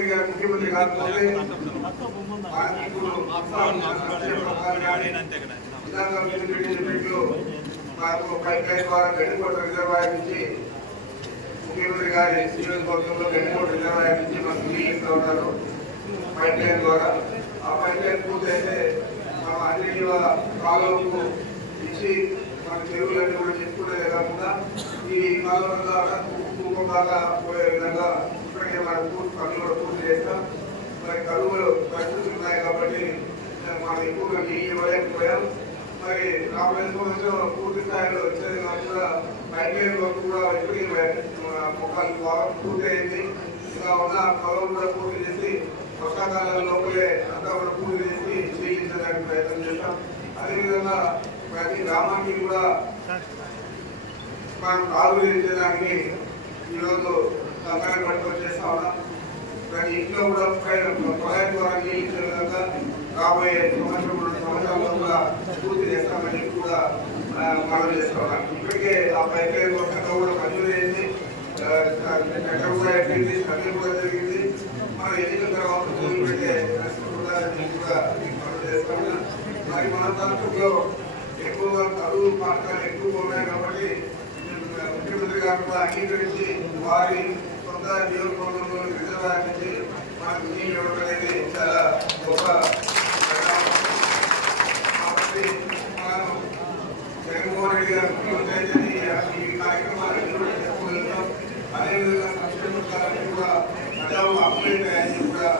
రెడ్డి గారు ముఖ్యమంత్రి కాకపోతే మాకు పైప్ లైన్ ద్వారా గండికోట రిజర్వాయర్ నుంచి ముఖ్యమంత్రి గారి నియోజకవర్గంలో గండికోట రిజర్వాయర్ నుంచి మాకు నీళ్ళు ఇస్తూ ఉన్నారు పైప్ లైన్ ద్వారా. ఆ పైప్ లైన్ పూర్తయితే మనం అన్ని కాలువకు ఇచ్చి మన చెరువులన్నీ కూడా చెప్పుకునేదే కాకుండా ఈ కాలువ ద్వారా కుటుంబం దాకా పోయే విధంగా ఇప్పటికే మన పూర్తి పనులు కూడా పూర్తి చేస్తాం. మరి కరువులు పరిస్థితులు ఉన్నాయి కాబట్టి మనం ఎక్కువగా నీళ్ళు ఇవ్వలేకపోయాం. మరి రాబోయే సంవత్సరం పూర్తి స్థాయిలో వచ్చేది కాకుండా పైప్ లైన్ వరకు కూడా ఇప్పటికీ మొక్కలు బాగా పూర్తి అయింది. ఇంకా ఉన్న పొలం కూడా పూర్తి చేసి వర్షాకాలం లోపలే అంతా కూడా పూర్తి చేసి చేయించడానికి ప్రయత్నం చేస్తాం. అదేవిధంగా ప్రతి గ్రామానికి కూడా మనం కాలువలు ఇచ్చేదానికి ఈరోజు సంకల్పం పట్టుకొని చేస్తా ఉన్నాం. ప్రతి ఇంట్లో కూడా ప్రొజెక్ట్ ద్వారా నీళ్ళు ఇచ్చే విధంగా రాబోయే సంవత్సరం 2 సంవత్సరాల్లో కూడా పూర్తి చేస్తామని కూడా మనం చేస్తా ఉన్నాం. ఇప్పటికే ఆ పైప్ లైన్ వర్షంగా కూడా మంజూరు అయింది, టెండర్ కూడా అయిపోయింది, సర్వే కూడా జరిగింది. మన ఎన్నికల తర్వాత మొదలు పెట్టే కూడా మనం చేస్తా ఉన్నాం. మరి మన తాలూకులో ఎక్కువగా కరువు ప్రాంతాలు ఎక్కువగా ఉన్నాయి కాబట్టి ముఖ్యమంత్రి గారు కూడా అంగీకరించి వారి సొంత నియోజకవర్గంలో రిజర్వాయర్ నుంచి మనకు నీళ్ళు ఇవ్వడం అనేది చాలా గొప్ప. కాబట్టి మనం జగన్మోహన్ రెడ్డి గారు ముఖ్యమంత్రి అయితే ఈ కార్యక్రమాలన్నీ కూడా చేసుకోగలుగుతాం. అదేవిధంగా సంక్షేమ పథకాలన్నీ కూడా ప్రజలు అప్లైట్ అయ్యాన్ని కూడా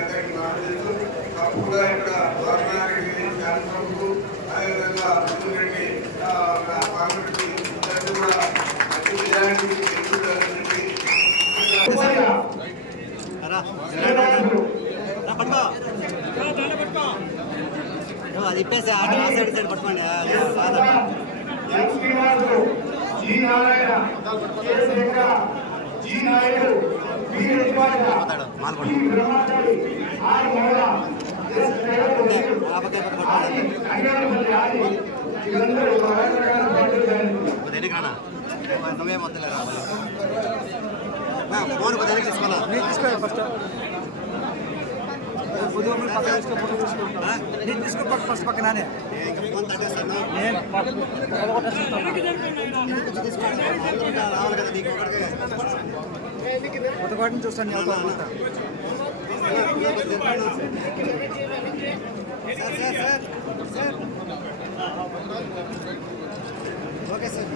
అందరికీ మనం చేస్తూ తప్పకుండా ఇక్కడ వరనారెడ్డి శాసనసభకు అదేవిధంగా రెడ్డి పార్లమెంట్ కూడా అది ఇప్పేసి ఆట సైడ్ సైడ్ పట్టుకోండి. సమయం వద్దలేదా ఫోన్ కొద్దిగా తీసుకోవాలా తీసుకో ఫస్ట్ ఫస్ట్ పక్కనే ఫోన్ తట్టేస్తాను రావాలి కదా నీకు ఒకటి చూస్తాను సార్ ఓకే సార్